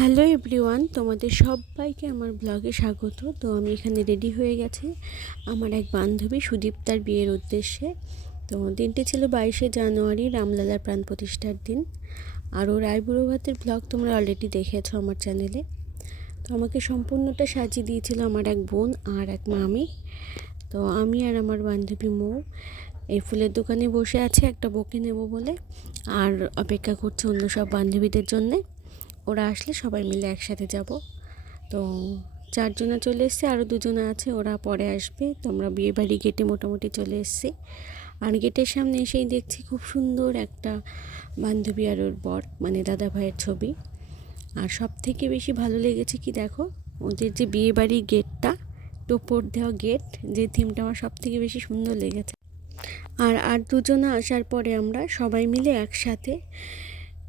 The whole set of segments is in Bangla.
হ্যালো এভরিওয়ান, তোমাদের সবাইকে আমার ব্লগে স্বাগত। তো আমি এখানে রেডি হয়ে গেছি। আমার এক বান্ধবী সুদীপ্তার বিয়ের উদ্দেশ্যে। তো দিনটি ছিল বাইশে জানুয়ারি, রামলালার প্রাণ প্রতিষ্ঠার দিন। আর ওর আইবুড়ো ভাতের ব্লগ তোমরা অলরেডি দেখেছ আমার চ্যানেলে তো আমাকে সম্পূর্ণটা সাজিয়ে দিয়েছিল আমার এক বোন আর এক মামি। তো আমি আর আমার বান্ধবী মৌ এই ফুলের দোকানে বসে আছে, একটা বকে নেব বলে। আর অপেক্ষা করছে অন্য সব বান্ধবীদের জন্যে। ওরা আসলে সবাই মিলে একসাথে যাব। তো চারজনা চলে এসছে আরও দুজনে আছে, ওরা পরে আসবে। তো আমরা বিয়ে বাড়ি গেটে মোটামুটি চলে এসছি। আর গেটের সামনে এসেই দেখছি খুব সুন্দর একটা বান্ধবী আর ওর বর মানে দাদা ভাইয়ের ছবি। আর সব থেকে বেশি ভালো লেগেছে কি দেখো, ওদের যে বিয়ে বাড়ির গেটটা, টোপর দেওয়া গেট, যে থিমটা আমার সব থেকে বেশি সুন্দর লেগেছে। আর আর দুজনে আসার পরে আমরা সবাই মিলে একসাথে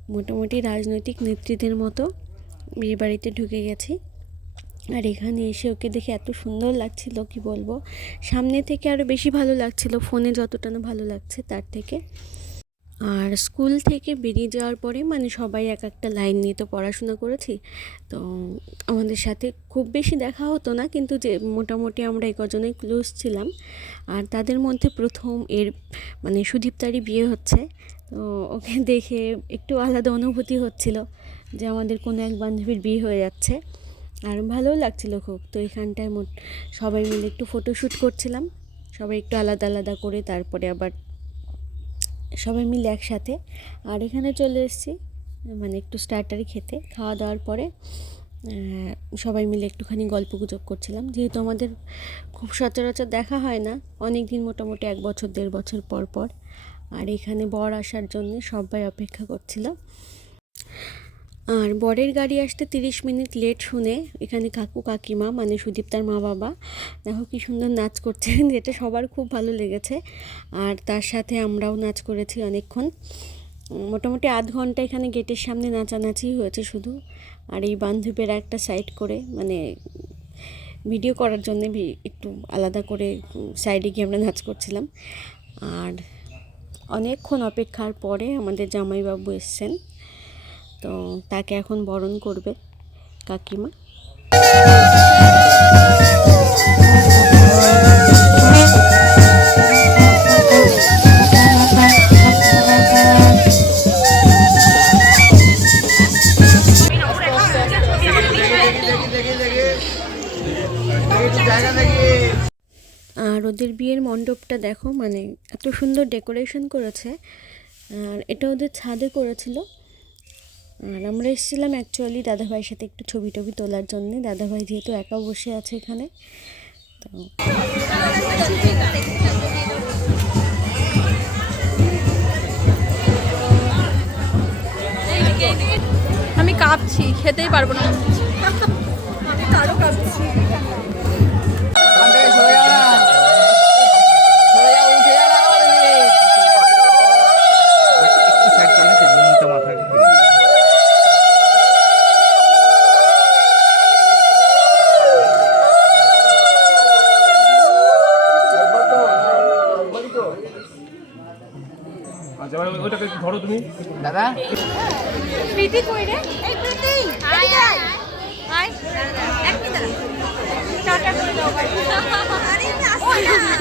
মোটামুটি রাজনৈতিক নেত্রীদের মতো বিয়ে বাড়িতে ঢুকে গেছি। আর এখানে এসে ওকে দেখে এত সুন্দর লাগছিল, কি বলব? সামনে থেকে আরও বেশি ভালো লাগছিল, ফোনে যতটা না ভালো লাগছে তার থেকে। আর স্কুল থেকে বেরিয়ে যাওয়ার পরে মানে সবাই এক একটা লাইন নিয়ে তো পড়াশোনা করেছি, তো আমাদের সাথে খুব বেশি দেখা হতো না, কিন্তু যে মোটামুটি আমরা এই কজনেই ক্লোজ ছিলাম। আর তাদের মধ্যে প্রথম এর মানে সুদীপ্তারই বিয়ে হচ্ছে, তো ওকে দেখে একটু আলাদা অনুভূতি হচ্ছিল যে আমাদের কোনো এক বান্ধবীর বিয়ে হয়ে যাচ্ছে। আর ভালোও লাগছিল খুব, তো এখানটায় মোট সবাই মিলে একটু ফটোশ্যুট করছিলাম, সবাই একটু আলাদা আলাদা করে তারপরে আবার সবাই মিলে একসাথে। আর এখানে চলে এসেছি মানে একটু স্টার্টারি খেতে। খাওয়া দাওয়ার পরে সবাই মিলে একটুখানি গল্প গুজব করছিলাম। যেহেতু আমাদের খুব সচরাচর দেখা হয় না অনেক দিন মোটামুটি এক বছর, দেড় বছর পর পর। আর এখানে বর আসার জন্য সবাই অপেক্ষা করছিল। আর বরের গাড়ি আসতে তিরিশ মিনিট লেট শুনে এখানে কাকু কাকিমা মানে সুদীপ্তার মা বাবা, দেখো কি সুন্দর নাচ করছেন যেটা সবার খুব ভালো লেগেছে। আর তার সাথে আমরাও নাচ করেছি অনেকক্ষণ। মোটামুটি আধ ঘণ্টা এখানে গেটের সামনে নাচানাচি হয়েছে শুধু। আর এই বান্ধবীরা একটা সাইড করে মানে ভিডিও করার জন্য একটু আলাদা করে সাইডে গিয়ে আমরা নাচ করছিলাম। আর অনেকক্ষণ অপেক্ষার পরে আমাদের জামাইবাবু এসছেন। তো তাকে এখন বরণ করবে কাকিমা। আর ওদের বিয়ের মণ্ডপটা দেখো মানে এত সুন্দর ডেকোরেশন করেছে। আর এটা ওদের ছাদে করেছিল। আর আমরা এসেছিলাম অ্যাকচুয়ালি দাদাভাইয়ের সাথে একটু ছবি টবি তোলার জন্যে। দাদাভাই যেহেতু একা বসে আছে এখানে তো আমি কাঁপছি খেতেই পারব না। আমি আচ্ছা এবার ওইটাকে একটু ধরো তুমি। দাদা? প্রীতি কই রে? এই প্রীতি এদিকে আয় আয়। এক মিনিট দাঁড়া টাটা করে দাও ভাই। আরে আমি না। একটা সিঙ্গেল